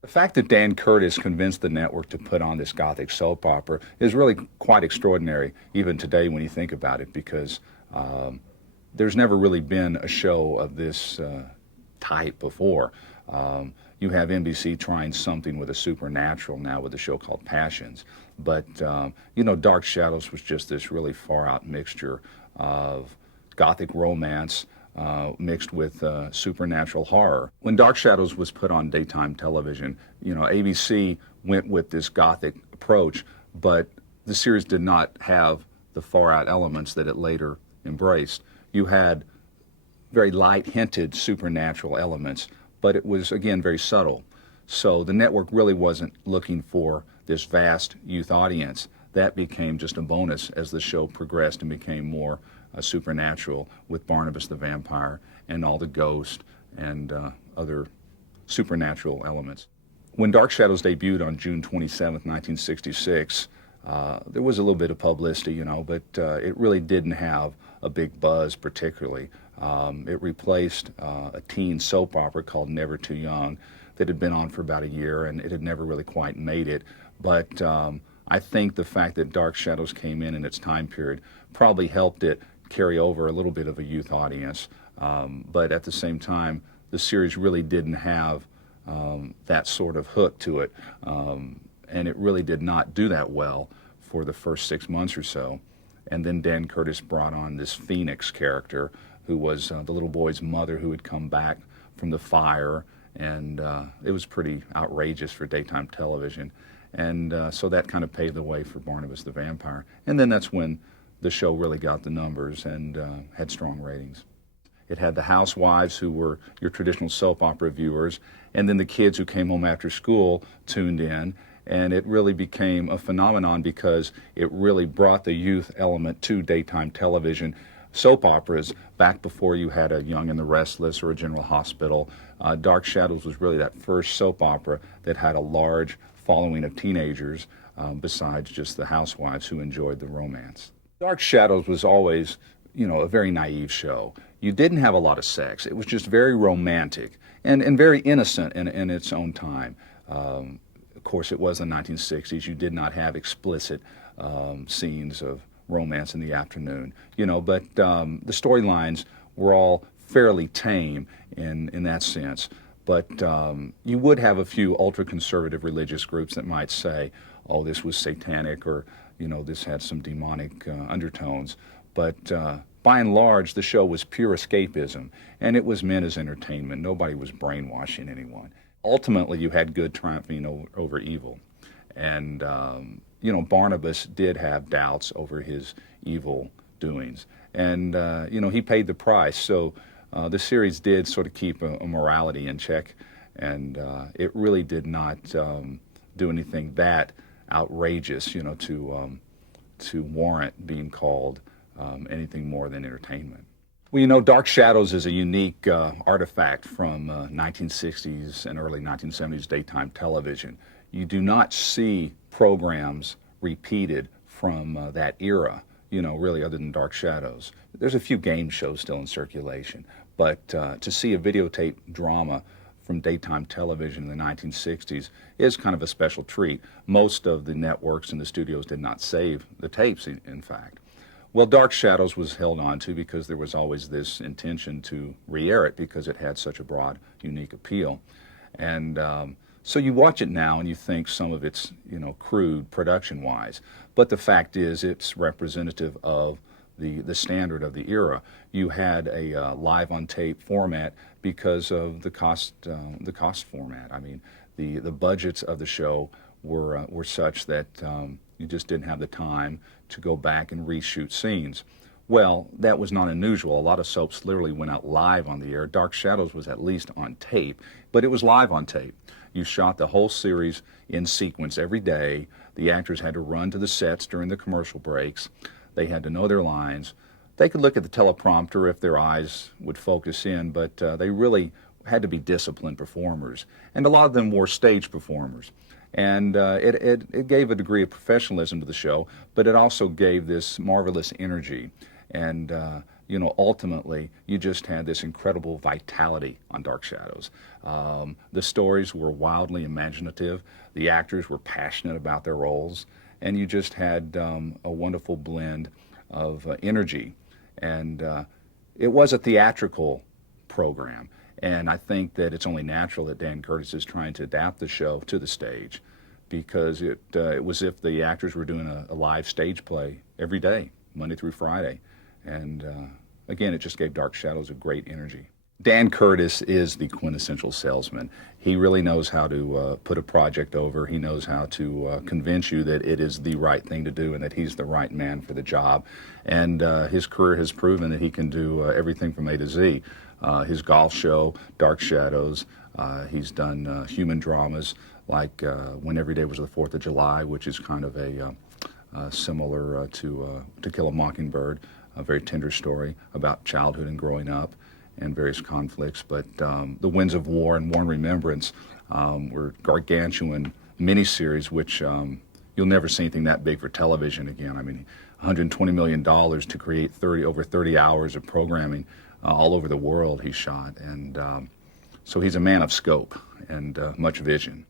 The fact that Dan Curtis convinced the network to put on this Gothic soap opera is really quite extraordinary, even today when you think about it, because um, there's never really been a show of this type before. You have NBC trying something with a supernatural now with a show called Passions, but Dark Shadows was just this really far out mixture of Gothic romance mixed with supernatural horror. When Dark Shadows was put on daytime television, ABC went with this Gothic approach, but the series did not have the far out elements that it later embraced. You had very light hinted supernatural elements, but it was again very subtle. So the network really wasn't looking for this vast youth audience. That became just a bonus as the show progressed and became more supernatural with Barnabas the Vampire and all the ghosts and other supernatural elements. When Dark Shadows debuted on June 27th, 1966, there was a little bit of publicity, but it really didn't have a big buzz particularly. It replaced a teen soap opera called Never Too Young that had been on for about a year, and it had never really quite made it. But I think the fact that Dark Shadows came in its time period probably helped it carry over a little bit of a youth audience. But at the same time, the series really didn't have that sort of hook to it, and it really did not do that well for the first 6 months or so. And then Dan Curtis brought on this Phoenix character who was the little boy's mother who had come back from the fire, and it was pretty outrageous for daytime television. And so that kind of paved the way for Barnabas the Vampire. And then that's when the show really got the numbers and had strong ratings. It had the housewives who were your traditional soap opera viewers, and then the kids who came home after school tuned in, and it really became a phenomenon because it really brought the youth element to daytime television. Soap operas, back before you had a Young and the Restless or a General Hospital, Dark Shadows was really that first soap opera that had a large following of teenagers besides just the housewives who enjoyed the romance. Dark Shadows was always, a very naive show. You didn't have a lot of sex. It was just very romantic and very innocent in its own time. Of course, it was the 1960s. You did not have explicit scenes of romance in the afternoon, but the storylines were all fairly tame in that sense. But you would have a few ultra-conservative religious groups that might say, oh, this was satanic, or, this had some demonic undertones. But by and large, the show was pure escapism, and it was meant as entertainment. Nobody was brainwashing anyone. Ultimately, you had good triumphing over evil. And, Barnabas did have doubts over his evil doings. And, he paid the price. So the series did sort of keep a morality in check, and it really did not do anything that outrageous, to warrant being called anything more than entertainment. Well, Dark Shadows is a unique artifact from 1960s and early 1970s daytime television. You do not see programs repeated from that era, really other than Dark Shadows. There's a few game shows still in circulation, but to see a videotape drama from daytime television in the 1960s is kind of a special treat. Most of the networks and the studios did not save the tapes, in fact. Well, Dark Shadows was held on to because there was always this intention to re-air it because it had such a broad, unique appeal. And so you watch it now and you think some of it's, crude production-wise. But the fact is it's representative of the standard of the era. You had a live-on-tape format because of the cost format. I mean, the budgets of the show were such that you just didn't have the time to go back and reshoot scenes. Well, that was not unusual. A lot of soaps literally went out live on the air. Dark Shadows was at least on tape, but it was live on tape. You shot the whole series in sequence every day. The actors had to run to the sets during the commercial breaks. They had to know their lines. They could look at the teleprompter if their eyes would focus in, but they really had to be disciplined performers. And a lot of them were stage performers. And it gave a degree of professionalism to the show, but it also gave this marvelous energy. And ultimately, you just had this incredible vitality on Dark Shadows. The stories were wildly imaginative. The actors were passionate about their roles, and you just had a wonderful blend of energy. And it was a theatrical program, and I think that it's only natural that Dan Curtis is trying to adapt the show to the stage, because it was if the actors were doing a live stage play every day, Monday through Friday. And again, it just gave Dark Shadows a great energy. Dan Curtis is the quintessential salesman. He really knows how to put a project over. He knows how to convince you that it is the right thing to do and that he's the right man for the job. And his career has proven that he can do everything from A to Z. His golf show, Dark Shadows, he's done human dramas like When Every Day Was the 4th of July, which is kind of a similar to Kill a Mockingbird, a very tender story about childhood and growing up and various conflicts. But The Winds of War and War and Remembrance were gargantuan miniseries, which you'll never see anything that big for television again. I mean, $120 million to create over 30 hours of programming all over the world he shot. And so he's a man of scope and much vision.